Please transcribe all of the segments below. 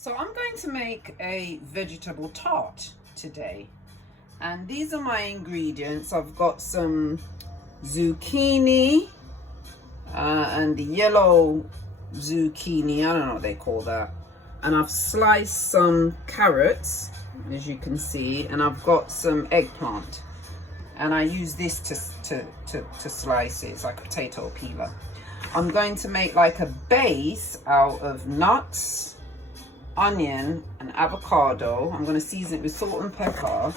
So I'm going to make a vegetable tart today, and these are my ingredients. I've got some zucchini and the yellow zucchini, I don't know what they call that, and I've sliced some carrots, as you can see, and I've got some eggplant, and I use this to slice it. It's like a potato peeler. I'm going to make like a base out of nuts, onion and avocado. I'm going to season it with salt and pepper,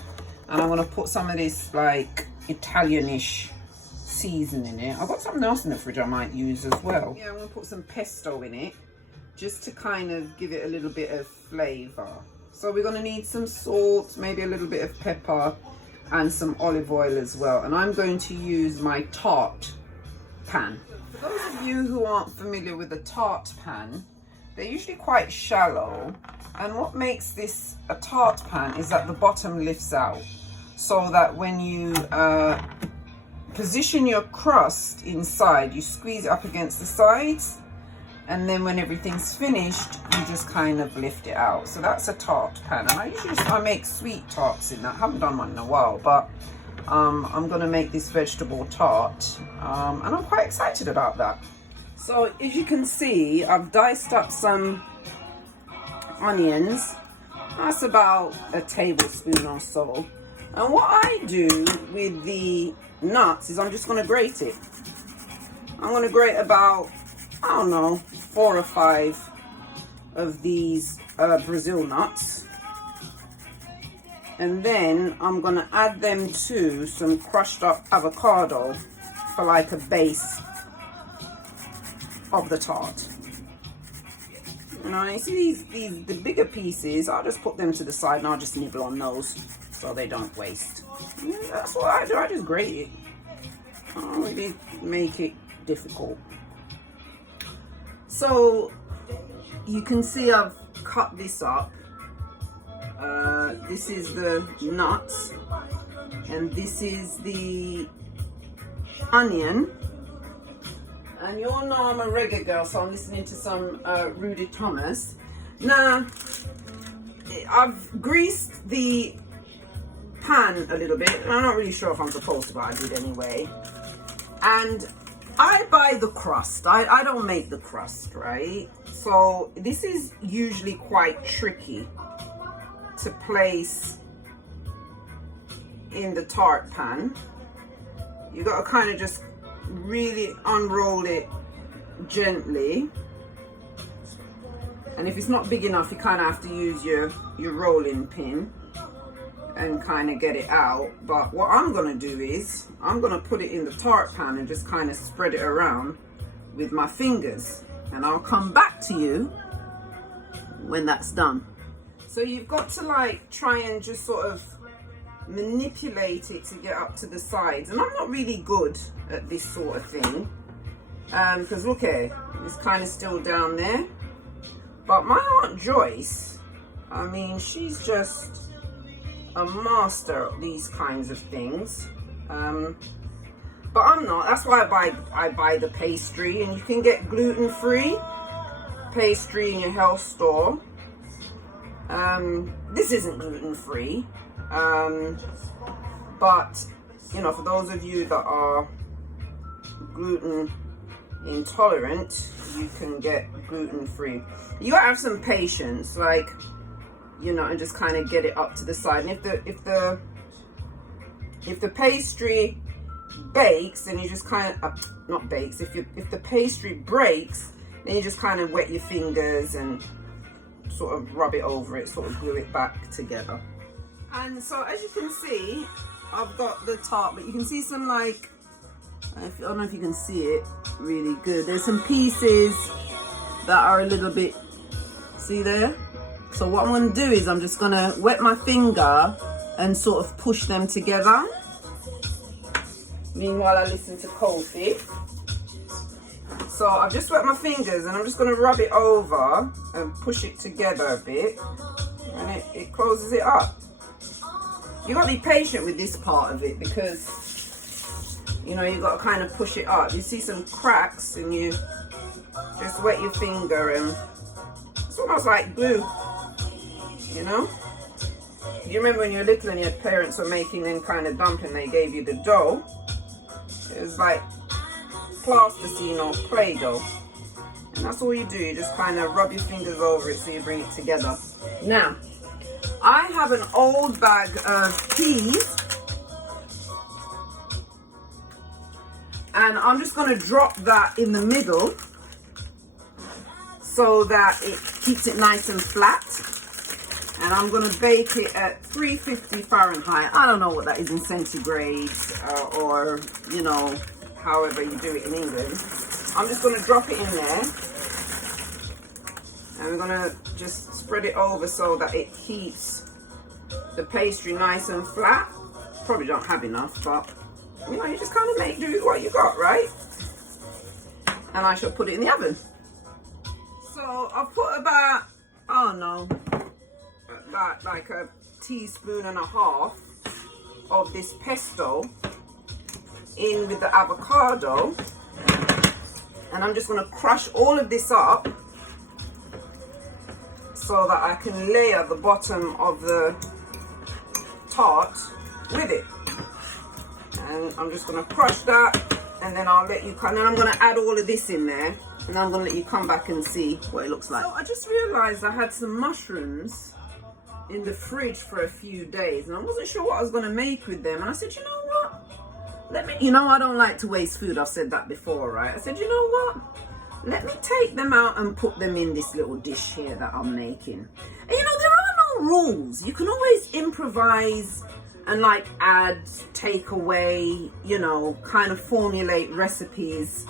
and I'm going to put some of this like Italianish seasoning in it. I've got something else in the fridge I might use as well. Yeah, I'm going to put some pesto in it just to kind of give it a little bit of flavor. So we're going to need some salt, maybe a little bit of pepper and some olive oil as well. And I'm going to use my tart pan. For those of you who aren't familiar with a tart pan, they're usually quite shallow, and what makes this a tart pan is that the bottom lifts out, so that when you position your crust inside, you squeeze it up against the sides, and then when everything's finished, you just kind of lift it out. So that's a tart pan, and I make sweet tarts in that. I haven't done one in a while, but I'm gonna make this vegetable tart, and I'm quite excited about that. So as you can see, I've diced up some onions. That's about a tablespoon or so. And what I do with the nuts is I'm just going to grate it. I'm going to grate about, I don't know, 4 or 5 of these Brazil nuts. And then I'm going to add them to some crushed up avocado for like a base of the tart. You know, you see the bigger pieces, I'll just put them to the side and I'll just nibble on those so they don't waste. Yeah, that's what I do. I just grate it. I don't really make it difficult. So you can see I've cut this up. This is the nuts, and this is the onion. And you all know I'm a reggae girl, so I'm listening to some Rudy Thomas. Now, I've greased the pan a little bit, and I'm not really sure if I'm supposed to, but I did anyway. And I buy the crust. I don't make the crust, right? So this is usually quite tricky to place in the tart pan. You got to kind of just really unroll it gently, and if it's not big enough, you kind of have to use your rolling pin and kind of get it out. But what I'm going to do is I'm going to put it in the tart pan and just kind of spread it around with my fingers, and I'll come back to you when that's done. So you've got to like try and just sort of manipulate it to get up to the sides, and I'm not really good at this sort of thing, because look here, it's kind of still down there. But my Aunt Joyce, I mean, she's just a master at these kinds of things, but I'm not. That's why I buy the pastry, and you can get gluten-free pastry in your health store. This isn't gluten-free, but you know, for those of you that are gluten intolerant, you can get gluten-free. You gotta have some patience, like, you know, and just kind of get it up to the side. And if the pastry bakes, then you just kind of not bakes. If the pastry breaks, then you just kind of wet your fingers and sort of rub it over it, sort of glue it back together. And so as you can see, I've got the tart, but you can see some like, I don't know if you can see it really good. There's some pieces that are a little bit, see there? So what I'm going to do is I'm just going to wet my finger and sort of push them together. Meanwhile, I listen to Kofi. So I've just wet my fingers and I'm just going to rub it over and push it together a bit, and it closes it up. You got to be patient with this part of it, because you know, you got to kind of push it up. You see some cracks and you just wet your finger and it's almost like glue. you know? You remember when you were little and your parents were making them kind of dumpling, they gave you the dough. It was like plasticine or clay dough. And that's all you do, you just kind of rub your fingers over it so you bring it together. Now, I have an old bag of peas. And I'm just going to drop that in the middle so that it keeps it nice and flat. And I'm going to bake it at 350 Fahrenheit. I don't know what that is in centigrade or, you know, however you do it in England. I'm just going to drop it in there. And we're going to just spread it over so that it keeps the pastry nice and flat. Probably don't have enough, but, you know, you just kind of make do with what you got, right? And I shall put it in the oven. So I've put about, oh no, about like a teaspoon and a half of this pesto in with the avocado, and I'm just going to crush all of this up so that I can layer the bottom of the tart with it. And I'm just going to crush that, and then I'll let you come, and then I'm going to add all of this in there, and I'm going to let you come back and see what it looks like. So I just realized I had some mushrooms in the fridge for a few days, and I wasn't sure what I was going to make with them, and I said, you know what, you know, I don't like to waste food. I've said that before, right? I said, you know what, let me take them out and put them in this little dish here that I'm making. And you know, there are no rules. You can always improvise and like add, take away, you know, kind of formulate recipes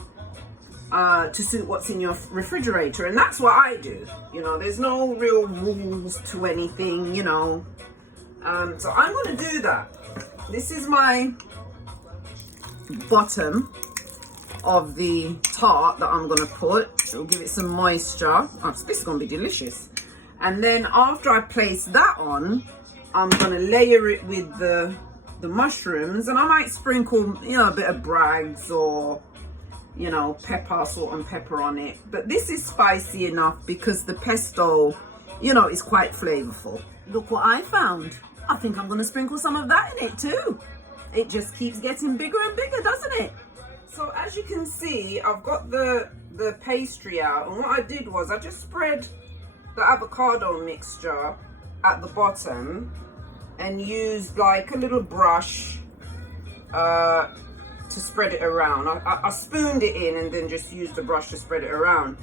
to suit what's in your refrigerator. And that's what I do. You know, there's no real rules to anything, you know. So I'm going to do that. This is my bottom of the tart that I'm going to put. It'll give it some moisture. Oh, this is going to be delicious. And then after I place that on, I'm going to layer it with the mushrooms, and I might sprinkle, you know, a bit of Bragg's or, you know, pepper, salt and pepper on it. But this is spicy enough because the pesto, you know, is quite flavorful. Look what I found. I think I'm going to sprinkle some of that in it too. It just keeps getting bigger and bigger, doesn't it? So as you can see, I've got the pastry out, and what I did was I just spread the avocado mixture at the bottom and used like a little brush to spread it around. I spooned it in and then just used the brush to spread it around.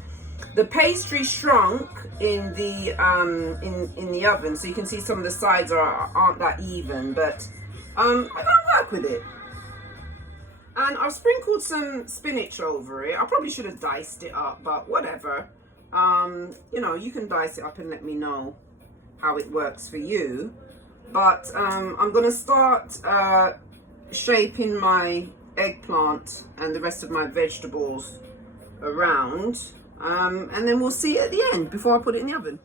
The pastry shrunk in the oven, so you can see some of the sides aren't that even, but I'm gonna work with it. And I've sprinkled some spinach over it. I probably should have diced it up, but whatever. You know, you can dice it up and let me know how it works for you. But I'm gonna start shaping my eggplant and the rest of my vegetables around, and then we'll see it at the end before I put it in the oven.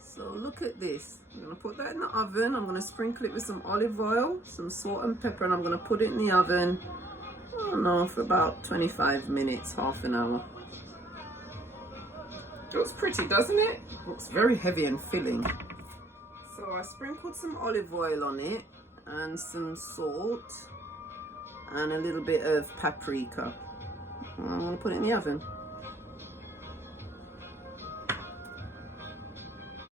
So look at this. I'm gonna put that in the oven. I'm gonna sprinkle it with some olive oil, some salt and pepper, and I'm gonna put it in the oven, I don't know, for about 25 minutes, half an hour. It looks pretty, doesn't it? Looks very heavy and filling. So I sprinkled some olive oil on it and some salt and a little bit of paprika. I'm gonna put it in the oven.